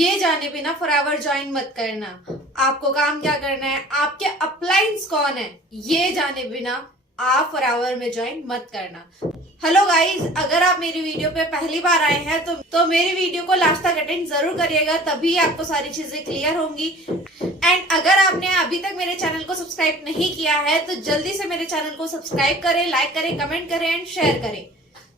ये जाने बिना फॉरएवर ज्वाइन मत करना। आपको काम क्या करना है, आपके अपलाइंस कौन है, ये जाने बिना आप फॉरएवर में ज्वाइन मत करना। हेलो गाइस, अगर आप मेरी वीडियो पे पहली बार आए हैं तो मेरी वीडियो को लास्ट तक अटेंड जरूर करिएगा, तभी आपको सारी चीजें क्लियर होंगी। एंड अगर आपने अभी तक मेरे चैनल को सब्सक्राइब नहीं किया है तो जल्दी से मेरे चैनल को सब्सक्राइब करें, लाइक करें, कमेंट करें एंड शेयर करें,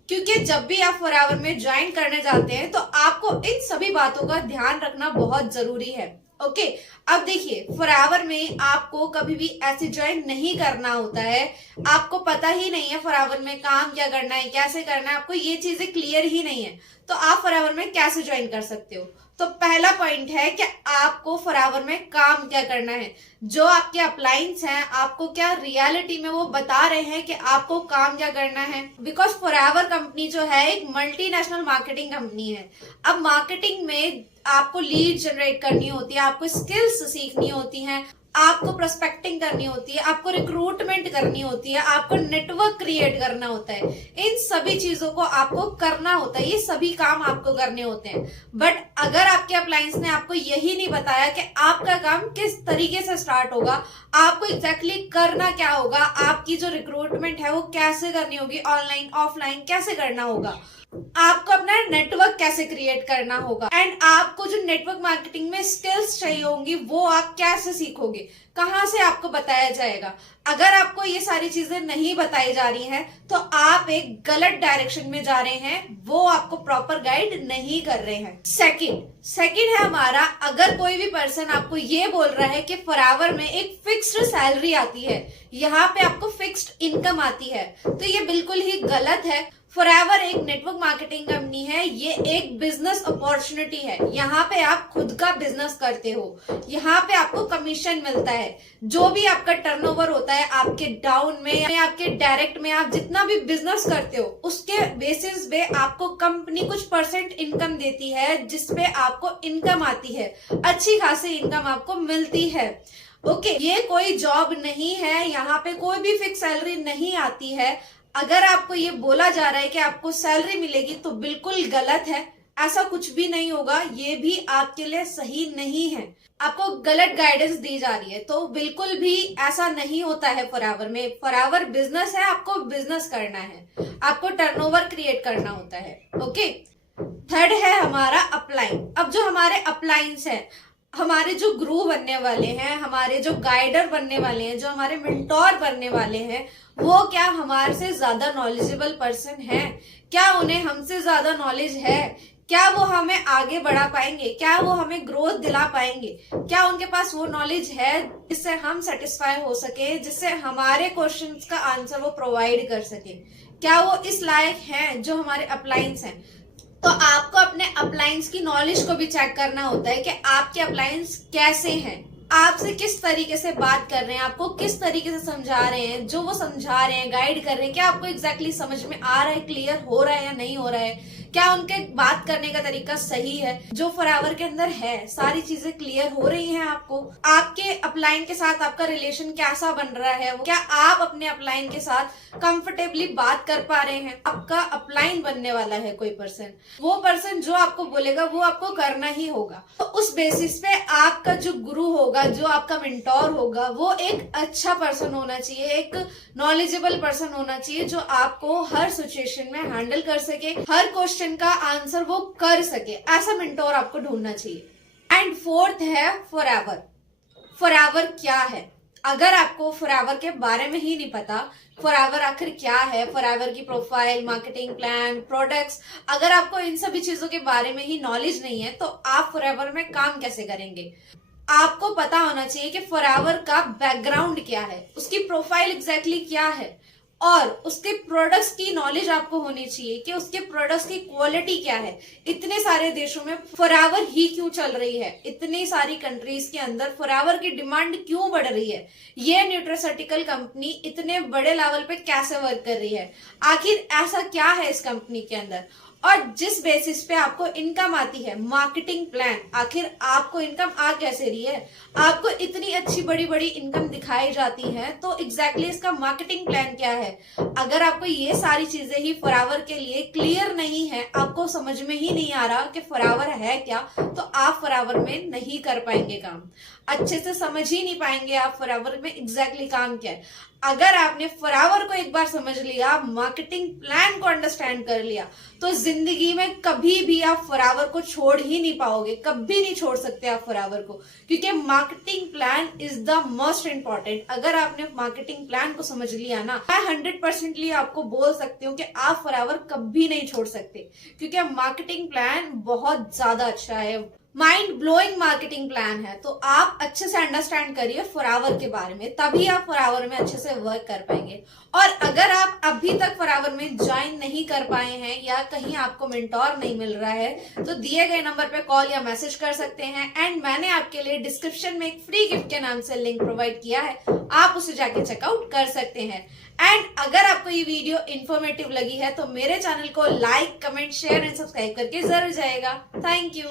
क्योंकि जब भी आप फॉरएवर में ज्वाइन करने जाते हैं तो आपको इन सभी बातों का ध्यान रखना बहुत जरूरी है। ओके, अब देखिए, फॉरएवर में आपको कभी भी ऐसे ज्वाइन नहीं करना होता है। आपको पता ही नहीं है फॉरएवर में काम क्या करना है, कैसे करना है, आपको ये चीजें क्लियर ही नहीं है, तो आप फॉरएवर में कैसे ज्वाइन कर सकते हो। तो पहला पॉइंट है कि आपको फॉरएवर में काम क्या करना है। जो आपके अपलाइंस हैं, आपको क्या रियलिटी में वो बता रहे हैं कि आपको काम क्या करना है। बिकॉज फॉरएवर कंपनी जो है एक मल्टीनेशनल मार्केटिंग कंपनी है। अब मार्केटिंग में आपको लीड जनरेट करनी होती है, आपको स्किल्स सीखनी होती हैं, आपको प्रोस्पेक्टिंग करनी होती है, आपको रिक्रूटमेंट करनी होती है, आपको नेटवर्क क्रिएट करना होता है। इन सभी चीजों को आपको करना होता है, ये सभी काम आपको करने होते हैं। बट अगर आपके अपलायंस ने आपको यही नहीं बताया कि आपका काम किस तरीके से स्टार्ट होगा, आपको एग्जैक्टली करना क्या होगा, आपकी जो रिक्रूटमेंट है वो कैसे करनी होगी, ऑनलाइन ऑफलाइन कैसे करना होगा, आपको अपना नेटवर्क कैसे क्रिएट करना होगा, एंड आपको जो नेटवर्क मार्केटिंग में स्किल्स चाहिए होंगी वो आप कैसे सीखोगे, कहां से आपको बताया जाएगा। अगर आपको ये सारी चीजें नहीं बताई जा रही हैं तो आप एक गलत डायरेक्शन में जा रहे हैं, वो आपको प्रॉपर गाइड नहीं कर रहे हैं। सेकंड है हमारा, अगर कोई भी पर्सन आपको ये बोल रहा है कि फॉरएवर में एक फिक्स्ड सैलरी आती है, यहाँ पे आपको फिक्स्ड इनकम आती है, तो ये बिल्कुल ही गलत है। फॉरएवर एक नेटवर्क मार्केटिंग कंपनी है, ये एक बिजनेस अपॉर्चुनिटी है। यहाँ पे आप खुद का बिजनेस करते हो, यहाँ पे आपको कमीशन मिलता है। जो भी आपका टर्नओवर होता है आपके डाउन में या आपके डायरेक्ट में, आप जितना भी बिजनेस करते हो उसके बेसिस पे आपको कंपनी कुछ परसेंट इनकम देती है, जिसपे आपको इनकम आती है, अच्छी खासी इनकम आपको मिलती है। ओके, ये कोई जॉब नहीं है, यहाँ पे कोई भी फिक्स सैलरी नहीं आती है। अगर आपको ये बोला जा रहा है कि आपको सैलरी मिलेगी तो बिल्कुल गलत है, ऐसा कुछ भी नहीं होगा, ये भी आपके लिए सही नहीं है, आपको गलत गाइडेंस दी जा रही है। तो बिल्कुल भी ऐसा नहीं होता है फॉरएवर में। फॉरएवर बिजनेस है, आपको बिजनेस करना है, आपको टर्नओवर क्रिएट करना होता है। ओके, थर्ड है हमारा अपलाइन। अब जो हमारे अपलाइंस है, हमारे जो गुरु बनने वाले हैं, हमारे जो गाइडर बनने वाले हैं, जो हमारे मेंटोर बनने वाले हैं, वो क्या हमारे से ज्यादा नॉलेजेबल पर्सन है? क्या उन्हें हमसे ज्यादा नॉलेज है? क्या वो हमें आगे बढ़ा पाएंगे? क्या वो हमें ग्रोथ दिला पाएंगे? क्या उनके पास वो नॉलेज है जिससे हम सेटिस्फाई हो सके, जिससे हमारे क्वेश्चंस का आंसर वो प्रोवाइड कर सके? क्या वो इस लायक हैं जो हमारे अपलाइंस हैं? तो आपको अपने अपलायंस की नॉलेज को भी चेक करना होता है कि आपके अपलायंस कैसे हैं, आपसे किस तरीके से बात कर रहे हैं, आपको किस तरीके से समझा रहे हैं, जो वो समझा रहे हैं, गाइड कर रहे हैं, क्या आपको एग्जैक्टली समझ में आ रहा है, क्लियर हो रहा है या नहीं हो रहा है, क्या उनके बात करने का तरीका सही है, जो फॉरएवर के अंदर है सारी चीजें क्लियर हो रही हैं आपको, आपके अपलाइन के साथ आपका रिलेशन कैसा बन रहा है, क्या आप अपने अपलाइन के साथ कंफर्टेबली बात कर पा रहे हैं। आपका अपलाइन बनने वाला है कोई पर्सन, वो पर्सन जो आपको बोलेगा वो आपको करना ही होगा। तो उस बेसिस पे आपका जो गुरु होगा, जो आपका मेंटोर होगा, वो एक अच्छा पर्सन होना चाहिए, एक नॉलेजेबल पर्सन होना चाहिए, जो आपको हर सिचुएशन में हैंडल कर सके, हर क्वेश्चन का आंसर वो कर सके, ऐसा मेंटोर आपको ढूंढना चाहिए। एंड फोर्थ है फॉरएवर। फॉरएवर क्या है? अगर आपको फॉरएवर के बारे में ही नहीं पता, फॉरएवर आखिर क्या है, फॉरएवर की प्रोफाइल, मार्केटिंग प्लान, प्रोडक्ट्स, अगर आपको इन सभी चीजों के बारे में ही नॉलेज नहीं है तो आप फॉरएवर में काम कैसे करेंगे? आपको पता होना चाहिए कि फॉरएवर का बैकग्राउंड क्या है, उसकी प्रोफाइल एग्जैक्टली क्या है, और उसके प्रोडक्ट्स की नॉलेज आपको होनी चाहिए कि उसके प्रोडक्ट्स की क्वालिटी क्या है। इतने सारे देशों में फॉरएवर ही क्यों चल रही है, इतनी सारी कंट्रीज के अंदर फॉरएवर की डिमांड क्यों बढ़ रही है, ये न्यूट्रास्यूटिकल कंपनी इतने बड़े लेवल पे कैसे वर्क कर रही है, आखिर ऐसा क्या है इस कंपनी के अंदर। और जिस बेसिस पे आपको इनकम आती है, मार्केटिंग प्लान। आखिर आपको इनकम आ कैसे रही है? आपको इतनी अच्छी बड़ी बड़ी इनकम दिखाई जाती है, तो एग्जैक्टली इसका मार्केटिंग प्लान क्या है? अगर आपको ये सारी चीजें ही फॉरएवर के लिए क्लियर नहीं है, आपको समझ में ही नहीं आ रहा कि फॉरएवर है क्या, तो आप फॉरएवर में नहीं कर पाएंगे काम। अच्छे से समझ ही नहीं पाएंगे आप फॉरएवर में एग्जैक्टली काम क्या है। अगर आपने फॉरएवर को एक बार समझ लिया, मार्केटिंग प्लान को अंडरस्टैंड कर लिया, तो जिंदगी में कभी भी आप फॉरएवर को छोड़ ही नहीं पाओगे। कभी नहीं छोड़ सकते आप फॉरएवर को, क्योंकि marketing plan is the most important. अगर आपने मार्केटिंग प्लान को समझ लिया ना, मैं 100% आपको बोल सकती हूँ कि आप फॉरएवर कभी नहीं छोड़ सकते, क्योंकि मार्केटिंग प्लान बहुत ज्यादा अच्छा है। माइंड ब्लोइंग मार्केटिंग प्लान है। तो आप अच्छे से अंडरस्टैंड करिए फॉरएवर के बारे में, तभी आप फॉरएवर में अच्छे से वर्क कर पाएंगे। और अगर आप अभी तक फॉरएवर में ज्वाइन नहीं कर पाए हैं या कहीं आपको मेंटोर नहीं मिल रहा है, तो दिए गए नंबर पे कॉल या मैसेज कर सकते हैं। एंड मैंने आपके लिए डिस्क्रिप्शन में एक फ्री गिफ्ट के नाम से लिंक प्रोवाइड किया है, आप उसे जाके चेकआउट कर सकते हैं। एंड अगर आपको ये वीडियो इन्फॉर्मेटिव लगी है तो मेरे चैनल को like, comment, share and subscribe करके जरूर जाएगा। Thank you.